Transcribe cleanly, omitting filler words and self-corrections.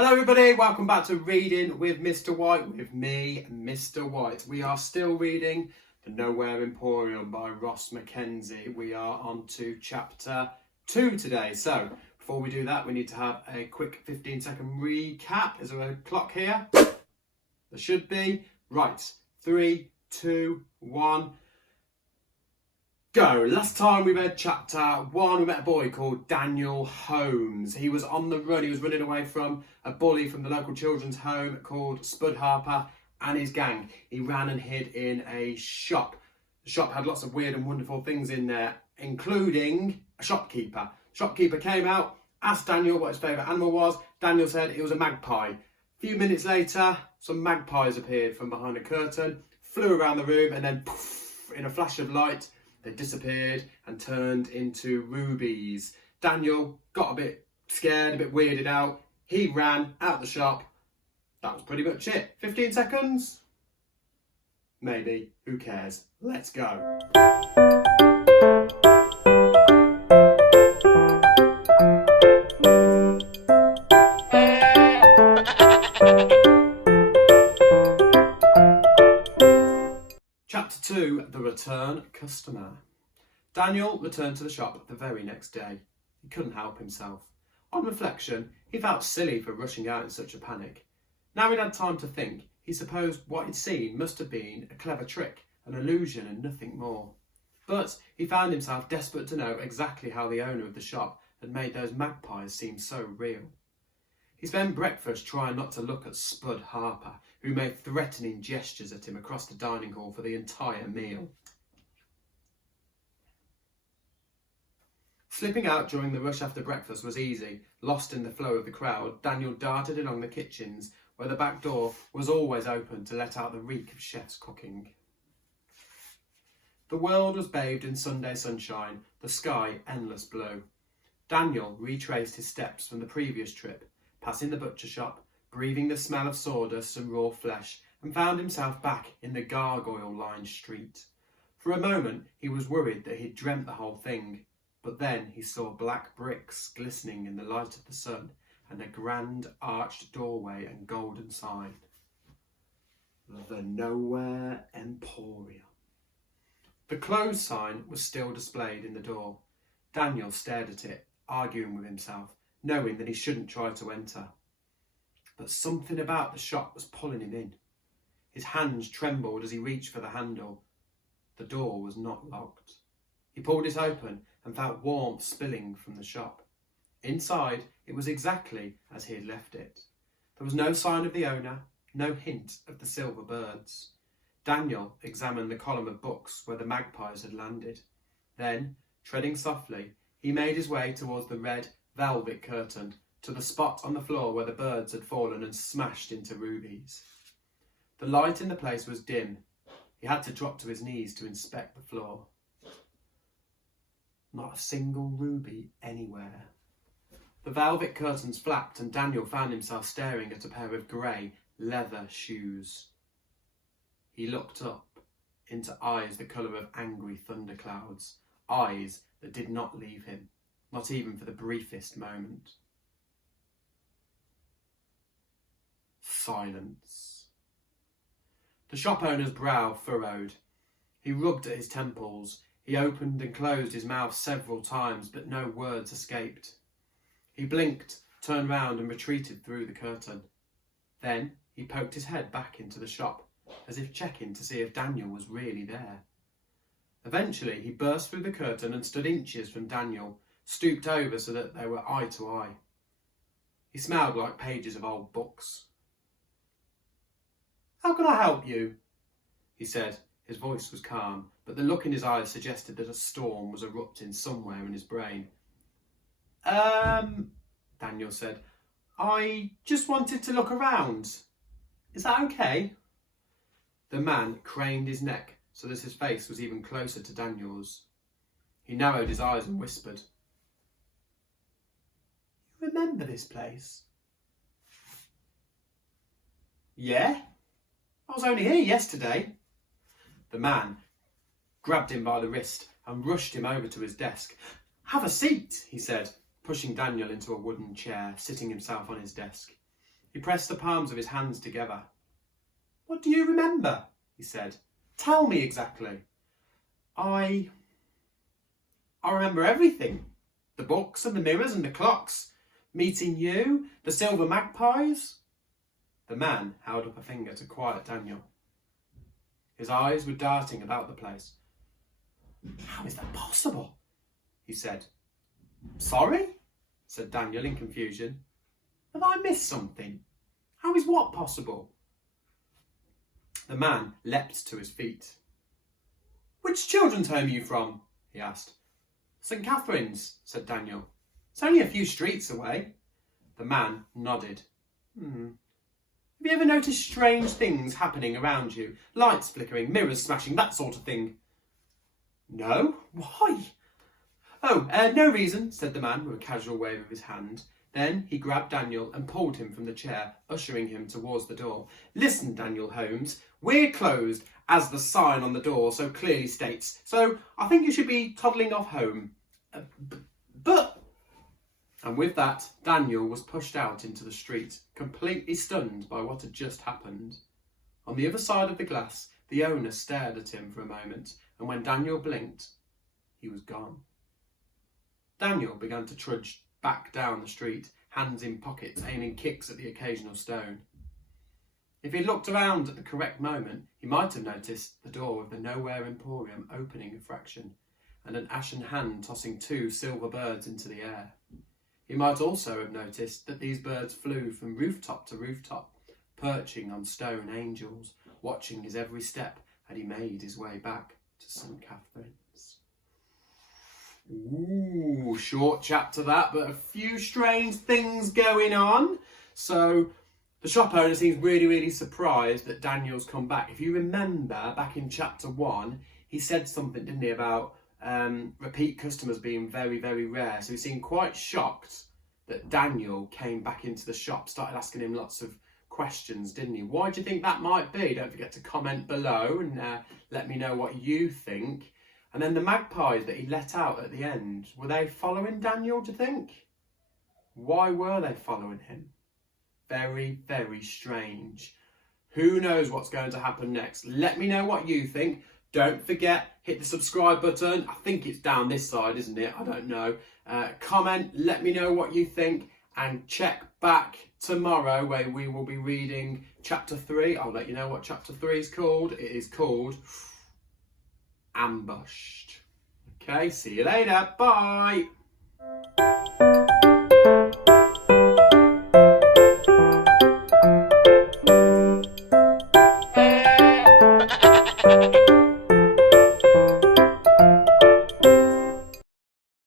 Hello everybody, welcome back to Reading with Mr. White, with me, Mr. White. We are still reading The Nowhere Emporium by Mackenzie. We are on to chapter 2 today. So, before we do that, we need to have a quick 15-second recap. Is there a clock here? There should be. Right, 3, 2, 1... go. Last time we read chapter 1, we met a boy called Daniel Holmes. He was on the run. He was running away from a bully from the local children's home called Spud Harper and his gang. He ran and hid in a shop. The shop had lots of weird and wonderful things in there, including a shopkeeper. Shopkeeper came out, asked Daniel what his favourite animal was. Daniel said it was a magpie. A few minutes later, some magpies appeared from behind a curtain, flew around the room, and then poof, in a flash of light, they disappeared and turned into rubies. Daniel got a bit scared, a bit weirded out. He ran out the shop. That was pretty much it. 15 seconds? Maybe. Who cares? Let's go. Chapter 2, The Return Customer. Daniel returned to the shop the very next day. He couldn't help himself. On reflection, he felt silly for rushing out in such a panic. Now he'd had time to think, he supposed what he'd seen must have been a clever trick, an illusion and nothing more. But he found himself desperate to know exactly how the owner of the shop had made those magpies seem so real. He spent breakfast trying not to look at Spud Harper, who made threatening gestures at him across the dining hall for the entire meal. Slipping out during the rush after breakfast was easy. Lost in the flow of the crowd, Daniel darted along the kitchens, where the back door was always open to let out the reek of chef's cooking. The world was bathed in Sunday sunshine, the sky endless blue. Daniel retraced his steps from the previous trip, passing the butcher shop, breathing the smell of sawdust and raw flesh, and found himself back in the gargoyle-lined street. For a moment he was worried that he'd dreamt the whole thing, but then he saw black bricks glistening in the light of the sun, and a grand arched doorway and golden sign. The Nowhere Emporium. The closed sign was still displayed in the door. Daniel stared at it, arguing with himself, knowing that he shouldn't try to enter. But something about the shop was pulling him in. His hands trembled as he reached for the handle. The door was not locked. He pulled it open and felt warmth spilling from the shop. Inside, it was exactly as he had left it. There was no sign of the owner, no hint of the silver birds. Daniel examined the column of books where the magpies had landed. Then, treading softly, he made his way towards the red velvet curtain, to the spot on the floor where the birds had fallen and smashed into rubies. The light in the place was dim. He had to drop to his knees to inspect the floor. Not a single ruby anywhere. The velvet curtains flapped and Daniel found himself staring at a pair of grey leather shoes. He looked up into eyes the colour of angry thunderclouds, eyes that did not leave him, not even for the briefest moment. Silence. The shop owner's brow furrowed. He rubbed at his temples. He opened and closed his mouth several times, but no words escaped. He blinked, turned round and retreated through the curtain. Then he poked his head back into the shop, as if checking to see if Daniel was really there. Eventually he burst through the curtain and stood inches from Daniel, stooped over so that they were eye to eye. He smelled like pages of old books. "How can I help you?" he said. His voice was calm, but the look in his eyes suggested that a storm was erupting somewhere in his brain. Daniel said, "I just wanted to look around. Is that okay?" The man craned his neck so that his face was even closer to Daniel's. He narrowed his eyes and whispered, "You remember this place?" "Yeah, I was only here yesterday." The man grabbed him by the wrist and rushed him over to his desk. "Have a seat," he said, pushing Daniel into a wooden chair, sitting himself on his desk. He pressed the palms of his hands together. "What do you remember?" he said. "Tell me exactly." I remember everything. The books and the mirrors and the clocks. Meeting you, the silver magpies." The man held up a finger to quiet Daniel. His eyes were darting about the place. "How is that possible?" he said. "Sorry?" said Daniel in confusion. "Have I missed something? How is what possible?" The man leapt to his feet. "Which children's home are you from?" he asked. "St. Catherine's," said Daniel. "It's only a few streets away." The man nodded. Have you ever noticed strange things happening around you? Lights flickering, mirrors smashing, that sort of thing?" "No, why?" "Oh, no reason," said the man with a casual wave of his hand. Then he grabbed Daniel and pulled him from the chair, ushering him towards the door. "Listen, Daniel Holmes, we're closed, as the sign on the door so clearly states, so I think you should be toddling off home." But... And with that, Daniel was pushed out into the street, completely stunned by what had just happened. On the other side of the glass, the owner stared at him for a moment, and when Daniel blinked, he was gone. Daniel began to trudge back down the street, hands in pockets, aiming kicks at the occasional stone. If he looked around at the correct moment, he might have noticed the door of the Nowhere Emporium opening a fraction, and an ashen hand tossing 2 silver birds into the air. He might also have noticed that these birds flew from rooftop to rooftop, perching on stone angels, watching his every step as he made his way back to St. Catherine's. Ooh, short chapter that, but a few strange things going on. So the shop owner seems really surprised that Daniel's come back. If you remember, back in chapter 1, he said something, didn't he, about repeat customers being very rare. So he seemed quite shocked that Daniel came back into the shop, started asking him lots of questions, didn't he? Why do you think that might be? Don't forget to comment below and let me know what you think. And then the magpies that he let out at the end, were they following Daniel, do you think? Why were they following him? Very strange. Who knows what's going to happen next? Let me know what you think. Don't forget, hit the subscribe button. I think it's down this side, isn't it? I don't know. Comment, let me know what you think, and check back tomorrow where we will be reading chapter 3. I'll let you know what chapter 3 is called. It is called Ambushed. Okay, see you later. Bye.